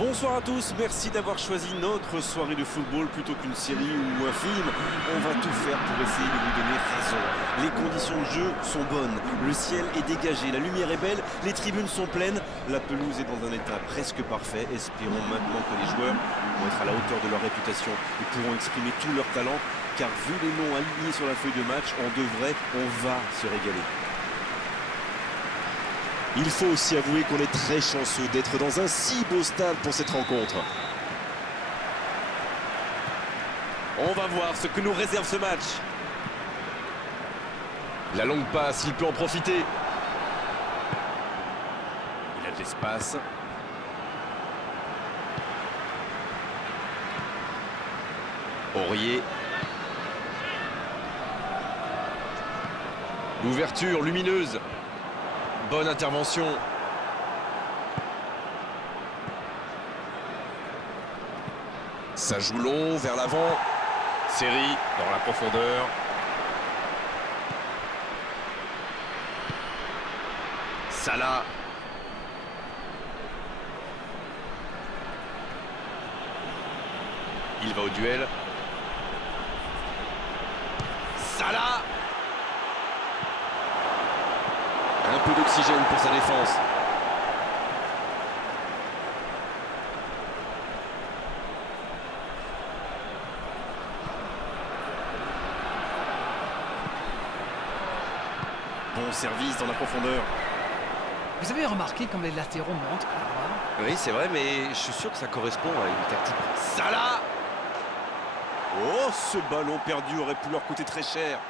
Bonsoir à tous, merci d'avoir choisi notre soirée de football plutôt qu'une série ou un film. On va tout faire pour essayer de vous donner raison. Les conditions de jeu sont bonnes, le ciel est dégagé, la lumière est belle, les tribunes sont pleines, la pelouse est dans un état presque parfait. Espérons maintenant que les joueurs vont être à la hauteur de leur réputation et pourront exprimer tout leur talent, car vu les noms alignés sur la feuille de match, on va se régaler. Il faut aussi avouer qu'on est très chanceux d'être dans un si beau stade pour cette rencontre. On va voir ce que nous réserve ce match. La longue passe, il peut en profiter. Il a de l'espace. Aurier. L'ouverture lumineuse. Bonne intervention. Ça joue long, vers l'avant. Série dans la profondeur. Salah. Il va au duel. Salah. Un peu d'oxygène pour sa défense. Bon service dans la profondeur. Vous avez remarqué comme les latéraux montent à droite? Oui, c'est vrai, mais je suis sûr que ça correspond à une tactique. Salah. Oh, ce ballon perdu aurait pu leur coûter très cher.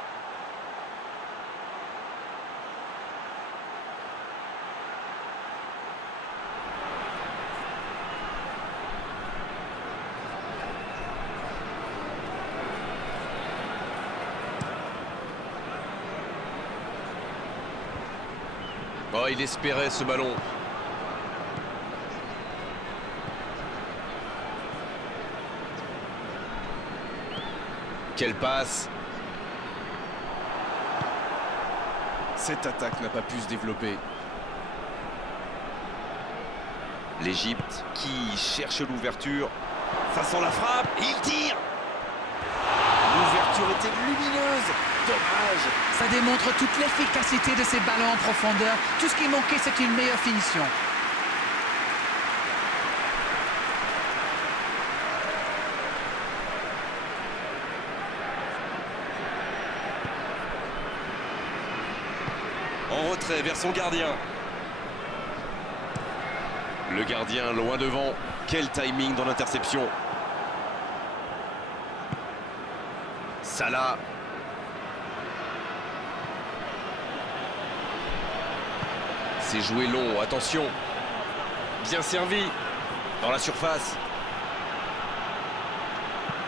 Oh, il espérait ce ballon. Quelle passe! Cette attaque n'a pas pu se développer. L'Égypte qui cherche l'ouverture. Ça sent la frappe et il tire! L'ouverture était lumineuse. Dommage. Ça démontre toute l'efficacité de ces ballons en profondeur. Tout ce qui manquait, c'est une meilleure finition. En retrait vers son gardien. Le gardien loin devant. Quel timing dans l'interception. Salah. C'est joué long, attention. Bien servi. Dans la surface.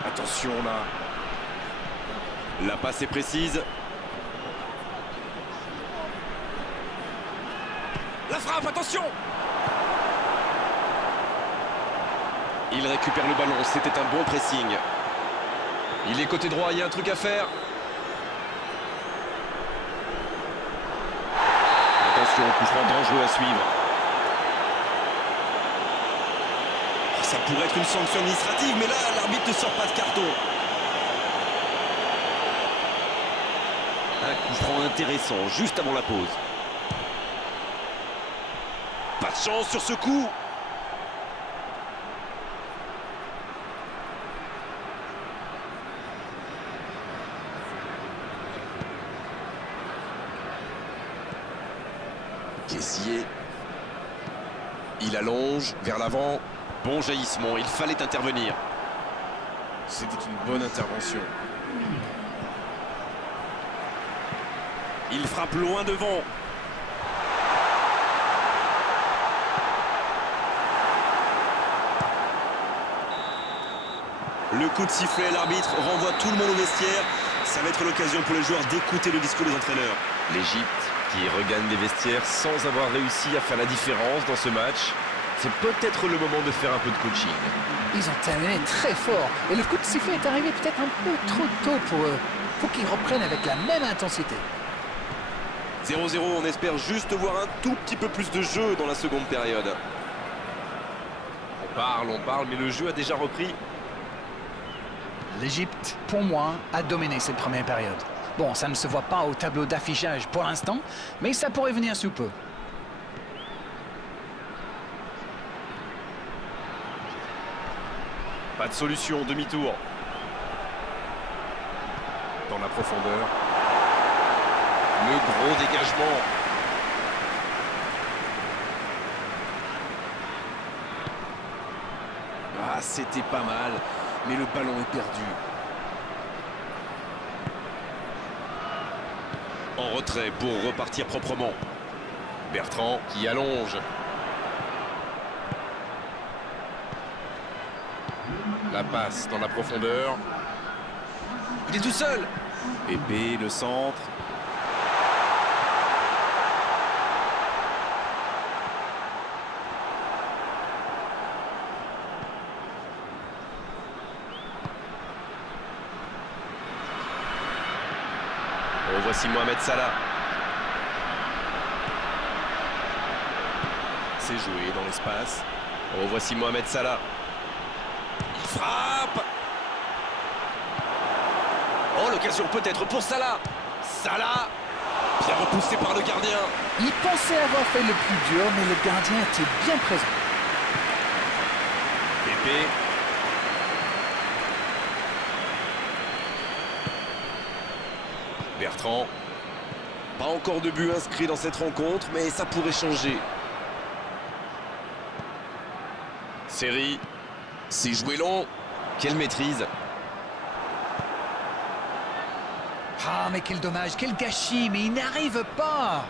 Attention là. La passe est précise. La frappe, attention! Il récupère le ballon, c'était un bon pressing. Il est côté droit, il y a un truc à faire. Attention, coup franc dangereux à suivre. Ça pourrait être une sanction administrative, mais là, l'arbitre ne sort pas de carton. Un coup franc intéressant, juste avant la pause. Pas de chance sur ce coup. Kessié. Il allonge vers l'avant. Bon jaillissement, il fallait intervenir. C'était une bonne intervention. Il frappe loin devant. Le coup de sifflet, l'arbitre renvoie tout le monde au vestiaire. Ça va être l'occasion pour les joueurs d'écouter le discours des entraîneurs. L'Égypte qui regagne les vestiaires sans avoir réussi à faire la différence dans ce match. C'est peut-être le moment de faire un peu de coaching. Ils ont terminé très fort. Et le coup de sifflet est arrivé peut-être un peu trop tôt pour eux. Faut qu'ils reprennent avec la même intensité. 0-0, on espère juste voir un tout petit peu plus de jeu dans la seconde période. On parle, mais le jeu a déjà repris. L'Égypte, pour moi, a dominé cette première période. Bon, ça ne se voit pas au tableau d'affichage pour l'instant, mais ça pourrait venir sous peu. Pas de solution, demi-tour. Dans la profondeur. Le gros dégagement. Ah, c'était pas mal, mais le ballon est perdu. En retrait pour repartir proprement. Bertrand qui allonge. La passe dans la profondeur. Il est tout seul. Pépé, le centre. Voici Mohamed Salah. C'est joué dans l'espace. Voici Mohamed Salah. Il frappe. Oh, l'occasion peut-être pour Salah. Salah, bien repoussé par le gardien. Il pensait avoir fait le plus dur, mais le gardien était bien présent. Pépé. Bertrand. Pas encore de but inscrit dans cette rencontre, mais ça pourrait changer. Série. C'est joué long. Quelle maîtrise. Ah, mais quel dommage, quel gâchis, mais il n'arrive pas.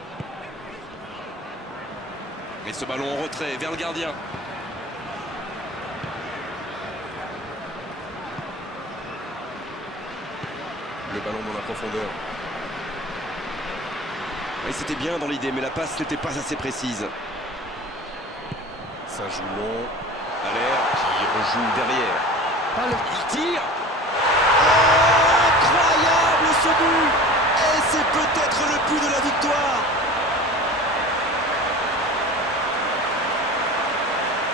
Et ce ballon en retrait vers le gardien. Le ballon dans la profondeur. Et c'était bien dans l'idée, mais la passe n'était pas assez précise. Ça joue long. À l'air, qui rejoue derrière. Pas le... Il tire. Oh, incroyable ce but. Et c'est peut-être le but de la victoire.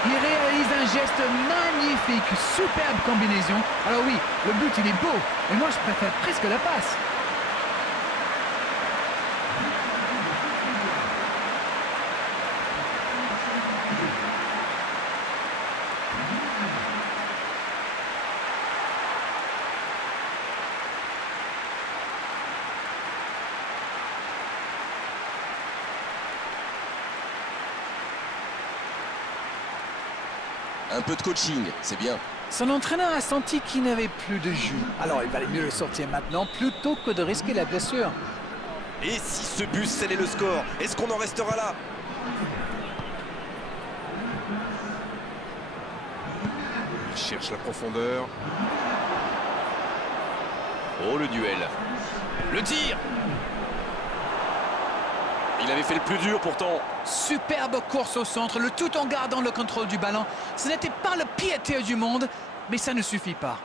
Il réalise un geste magnifique, superbe combinaison. Alors oui, le but il est beau, mais moi je préfère presque la passe. Un peu de coaching, c'est bien. Son entraîneur a senti qu'il n'avait plus de jus. Alors il valait mieux le sortir maintenant plutôt que de risquer la blessure. Et si ce but scellait le score, est-ce qu'on en restera là? Il cherche la profondeur. Oh, le duel. Le tir. Il avait fait le plus dur pourtant. Superbe course au centre, le tout en gardant le contrôle du ballon. Ce n'était pas le pire tir du monde, mais ça ne suffit pas.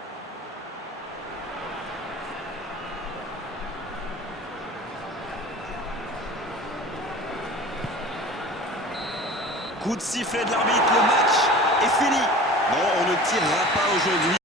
Coup de sifflet de l'arbitre, le match est fini. Non, on ne tirera pas aujourd'hui.